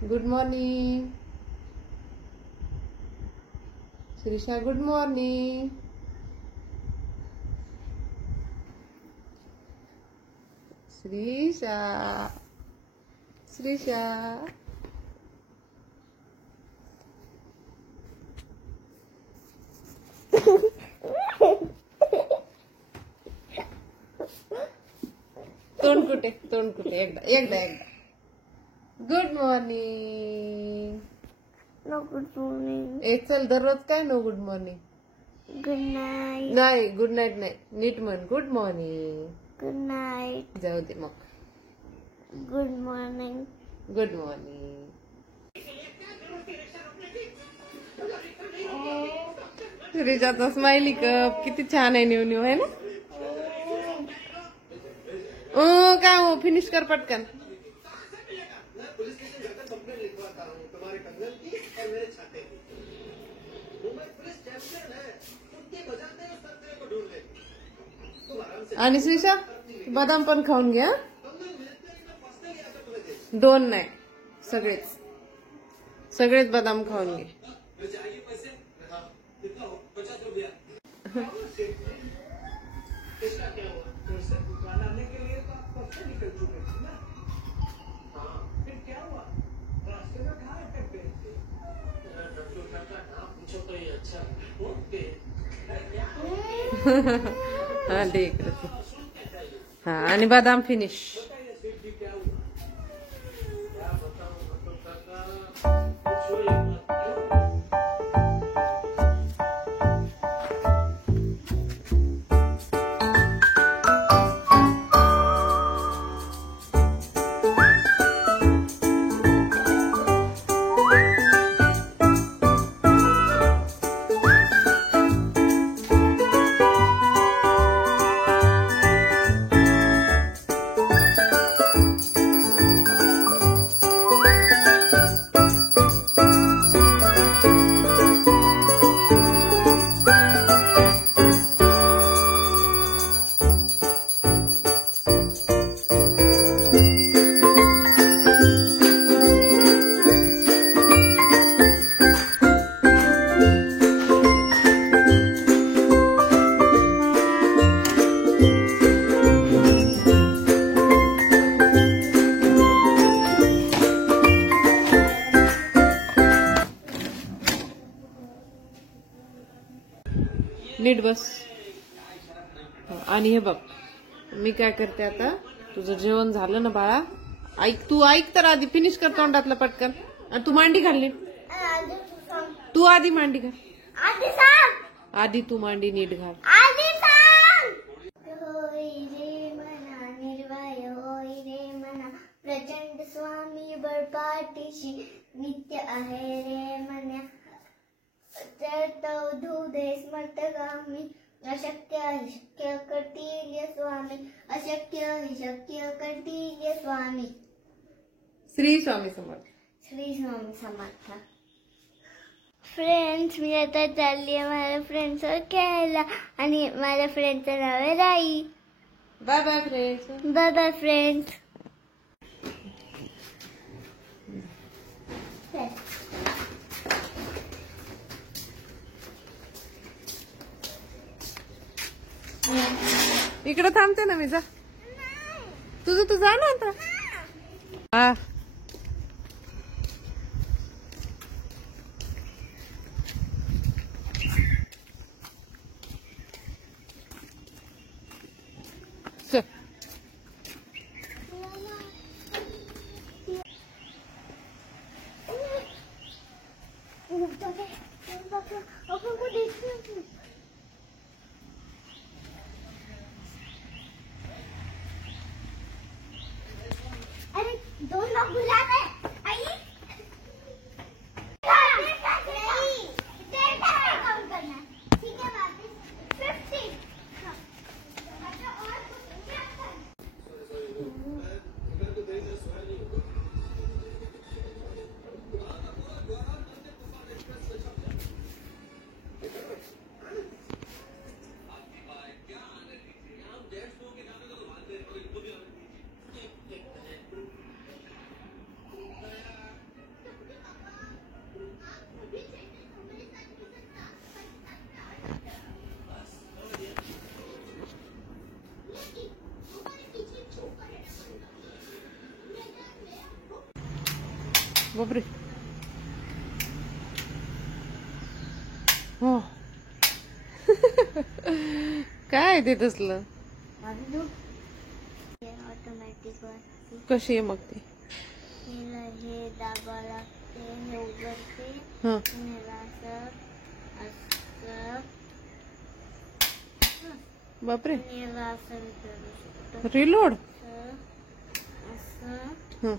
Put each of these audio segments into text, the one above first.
Good morning Shrisha, good morning. Shrisha Shrisha तोंड कुठे एकदा एकदा एकदा. Good morning. No good morning. चल दररोज काय no good morning. Good night. नाही गुड नाईट नाही, नीट म्हण गुड मॉर्निंग. Good night. जाऊ दे मग. Good morning. Good morning. श्रीजाचा स्माइली कप किती छान आहे, न्यू न्यू आहे ना. काय हो, फिनिश कर पटकन. आणि श्रीशा बदाम पण खाऊन घ्या. 2 नाही, सगळेच बदाम खाऊन घे. हा ठीक आहे. हा आणि बदाम फिनिश. नीट बस. आणि हे बघ, मी काय करते आता, तुझं जेवण झालं ना बाळा, तू ऐक तर आधी, फिनिश कर तोंडातलं पटकन. आणि तू मांडी घाल नीट. तू आधी मांडी घाल. आधी तू मांडी नीट घाल. प्रचंड स्वामी बळपाठीशी नित्य आहे रे मन्या. स्मर्तगामी अशक्य हि शक्य करतील स्वामी. अशक्य हि शक्य करतील स्वामी. श्री स्वामी समर्थ. श्री स्वामी समर्थ. फ्रेंड्स, मी आता चालली आहे माझ्या फ्रेंड्सवर खेळायला आणि माझ्या फ्रेंडचं नाव आहे Rai. Bye bye friends. Bye bye friends. इकडे थांबते ना मी. जा तुझं तू जा ना आता. हा चल. अरे 2 लाख बापरे. हो. काय ते तसलं ऑटोमॅटिक कशी आहे मग ती. हे दाबा लागते, हे उघडते, हा असं असं बापरे. असं रिलोड. असं हं.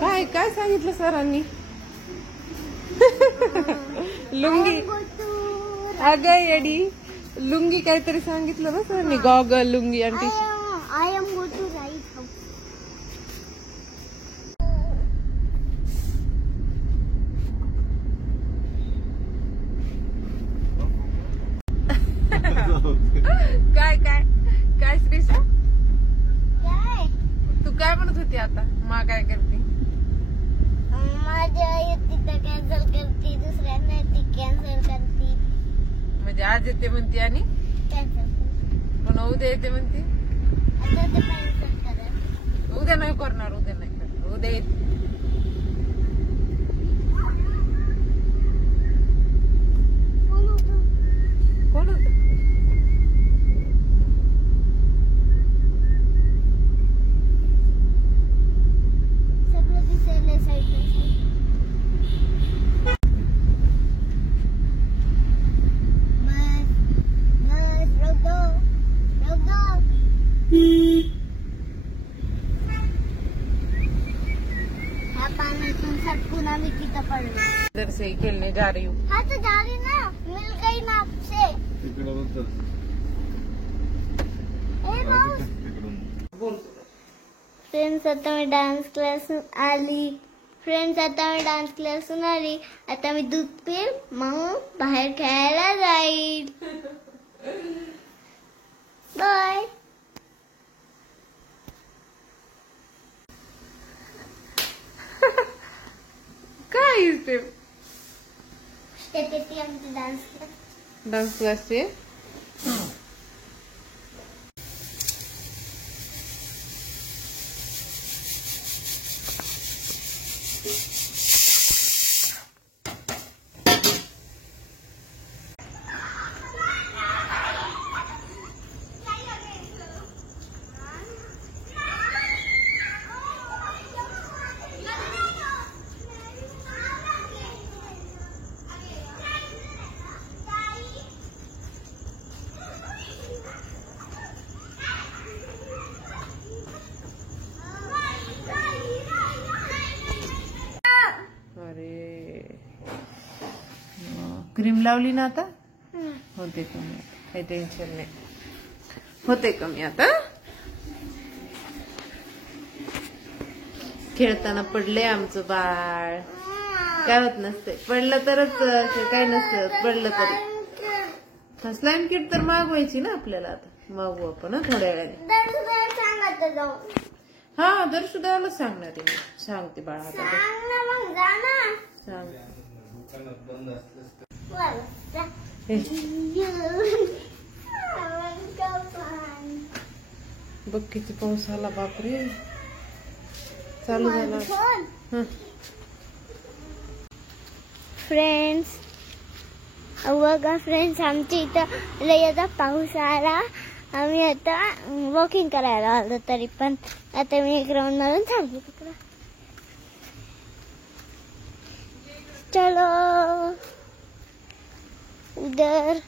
काय काय सांगितलं सरांनी. लुंगी. अगं येडी लुंगी काहीतरी सांगितलं ना सरांनी. गॉगल लुंगी आणि T shirt. I am go to right house. काय काय काय श्रीषा काय तू काय म्हणत होती आता. मा काय करते. माझ्या तिथं कॅन्सल करते, दुसऱ्यांना ती कॅन्सल करते. म्हणजे आज येते म्हणते आणि कॅन्सल पुन्हा उद्या येते म्हणते. आता ते कॅन्सल करा. उद्या नाही करणार. उद्या नाही करणार. उद्या येते. कोण होत. सगळं दिसायला साईड ह्या पाण्यातून सटकून आम्ही तिथं पडलो. इधर से ही खेलने जा रही हूँ. हाँ तो जा रही ना, मिल गई ना आपसे. फ्रेंड्स आता मी डान्स क्लासून आली. आता मी दूध पिल मग बाहेर खेळायला जाईल. बाय. काय ते स्टेप येते आमची डान्स क्लास. डान्स क्लासचे. क्रीम लावली ना आता. होते कमी. काही टेन्शन नाही. होते कमी आता. खेळताना पडले आमचं बाळ. काय होत नसते, पडलं तरच काय नसतं, पडलं तरी. स्लाईम किट तर मागवायची ना आपल्याला, आता मागवू आपण थोड्या वेळाने. हा दर्शुदाला सांगणार आहे मी. सांगते बाळा आता सांग. बघ किती पाऊस आला, बापरे चालू झाला. फ्रेंड्स बघा फ्रेंड्स, आमच्या इथं लय आता पाऊस आला. आम्ही आता वॉकिंग करायला आलो, तरी पण आता मी एक राऊंड मारून थांबली तिकडं. चलो उधर.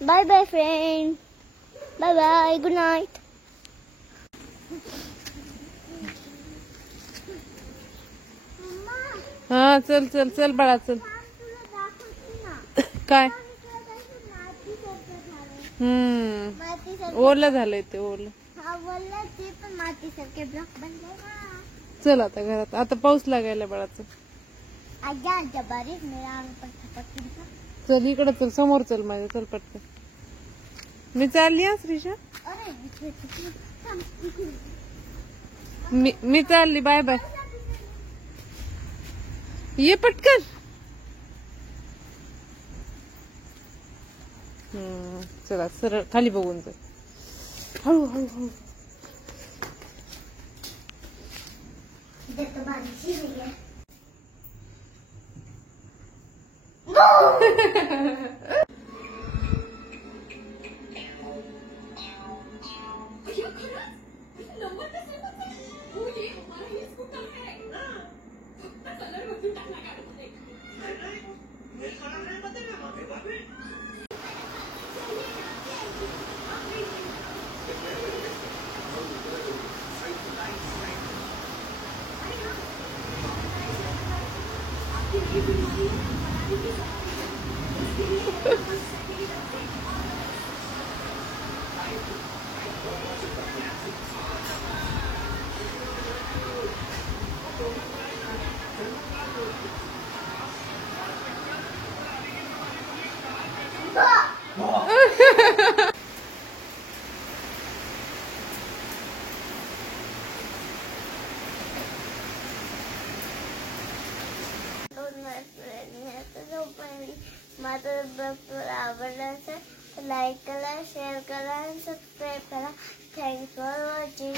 Bye bye friend, bye bye, good night. हा चल चल चल बाळा चल. काय ओलं झालंय ते ओलं. पण मातीसारखे ब्लॉक बनले. चल आता घरात, आता पाऊस लागायला बाळाचं. आजा आजा बारीक मेरा अंग पर थपक. चल इकडं चल, समोर चल माझ्या, चल पटकन. मी चालली हा श्रीषा, मी चालली. बाय बाय, ये पटकन. चला सरळ खाली बघून चल, हळू हळू हळू. माझा ब्लॉग आवडला असेल तर लाईक करा, शेअर करा आणि सबस्क्राईब करा. Thanks for watching.